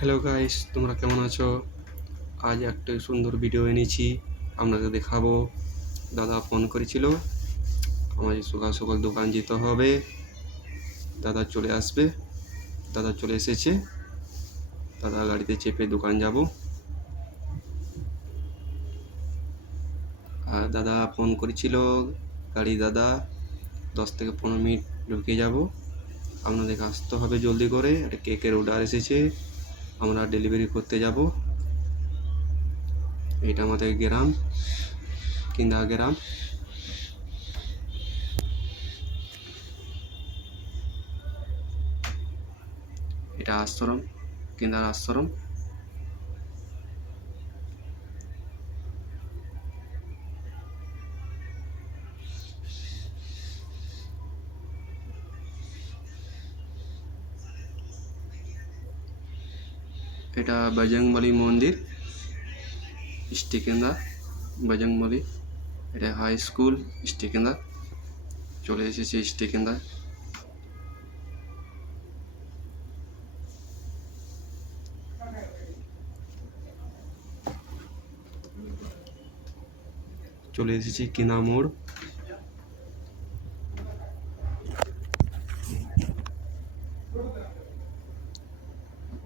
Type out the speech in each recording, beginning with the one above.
Hello guys, তোমরা কেমন আছো? আজ একটা সুন্দর ভিডিও এনেছি, আপনাদের দেখাবো। দাদা ফোন করেছিল, আমাদের সকাল সকাল দোকান যেতে হবে। দাদা চলে আসবে। দাদা চলে এসেছে। দাদা গাড়িতে চেপে দোকান যাব। আর দাদা ফোন করেছিল, গাড়ি দাদা 10 থেকে 15 মিনিট ঢুকে যাব। আপনাদেরকে আসতে হবে জলদি করে। একটা কেকের অর্ডার এসেছে, আমরা ডেলিভারি করতে যাব। এটা আমাদের গ্রাম, কিন্দা গ্রাম। এটা আশ্রম, কিন্দার আশ্রম। এটা বজরংবলী মন্দির, স্টিকেন্দা বজরংবলী। এটা হাই স্কুল স্টিকেন্দা। চলে এসেছে স্টিকেন্দা। চলে এসেছি কিনা মোড়।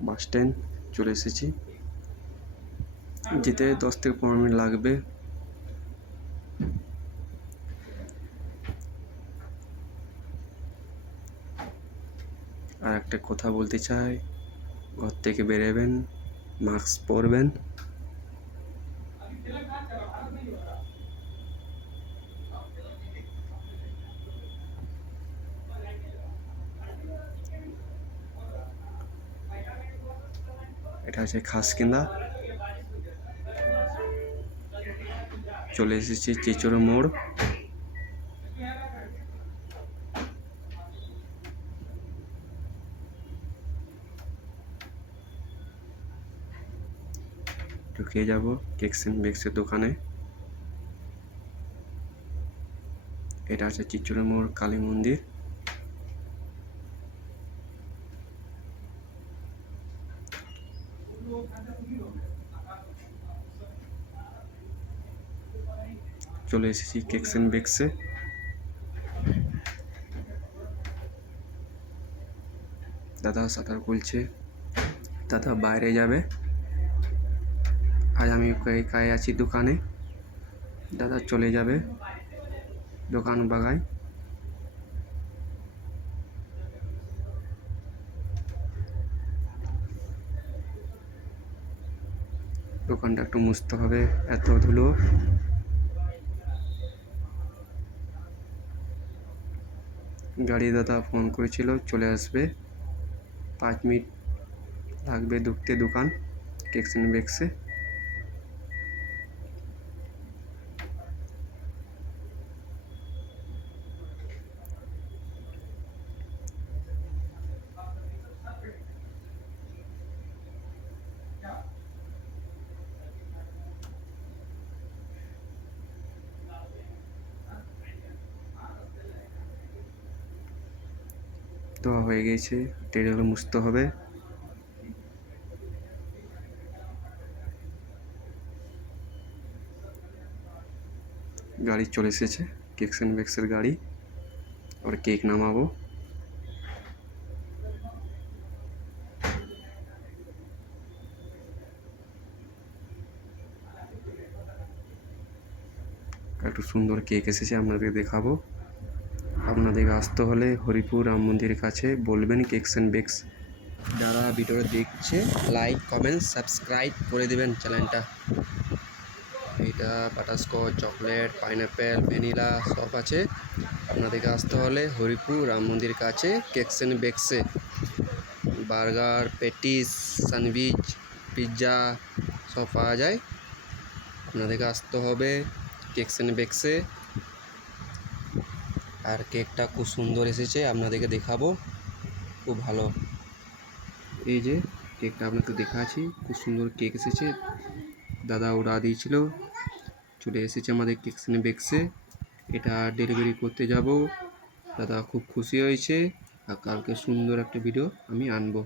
বাস স্ট্যান্ড চলে এসেছি। যেতে 10 থেকে 15 মিনিট লাগবে। আর একটা কথা বলতে চাই, ঘর থেকে বেরোবেন মাস্ক পরবেন। এটা হচ্ছে খাসকিন্দা। চলে এসেছি চিচড়ে মোড়। ঢুকে যাব কেকস এন্ড বেকসের দোকানে। এটা হচ্ছে চিচড়ে মোড় কালী মন্দির। চলে এসেছি কেকস এন্ড বেকসে। দাদা শাটার খুলছে, দাদা বাইরে যাবে। আজ আমি একাই আছি দোকানে। দাদা চলে যাবে দোকান বাগায়। দোকানটা একটু মুছতে হবে, এত ধুলো। গাড়ি দাদা ফোন করেছিল, চলে আসবে। 5 মিনিট লাগবে ঢুকতে দোকান কেকস এন্ড বেকসে। ধোয়া হয়ে গেছে, টেবিল মুছতে হবে। গাড়ি চলে এসেছে, কেকস এন্ড বেকসের গাড়ি। আর কেক নামাবো। একটু সুন্দর কেক এসেছে, আপনাদের দেখাবো। আপনাদের আসতে হলে হরিপুর রাম মন্দিরের কাছে বলবেন কেকস এন্ড বেকস। যারা ভিডিওটা দেখছে লাইক কমেন্ট সাবস্ক্রাইব করে দেবেন চ্যানেলটা। এইটা বাটারস্কচ, চকলেট, পাইনঅ্যাপেল, ভ্যানিলা সব আছে। আপনাদেরকে আসতে হলে হরিপুর রাম মন্দিরের কাছে কেকস এন্ড বেকসে। বার্গার, প্যাটিস, স্যান্ডউইচ, পিৎজা সব পাওয়া যায়। আপনাদেরকে আসতে হবে কেকস এন্ড বেকসে। আর কেকটা খুব সুন্দর এসেছে, আপনাদেরকে দেখাবো। খুব ভালো। এই যে কেকটা আপনাকে দেখাচ্ছি, খুব সুন্দর কেক এসেছে। দাদা অর্ডার দিয়েছিল, চলে এসেছে আমাদের কেকস এন্ড বেকসে। এটা ডেলিভারি করতে যাব। দাদা খুব খুশি হয়েছে। আর কালকে সুন্দর একটা ভিডিও আমি আনবো।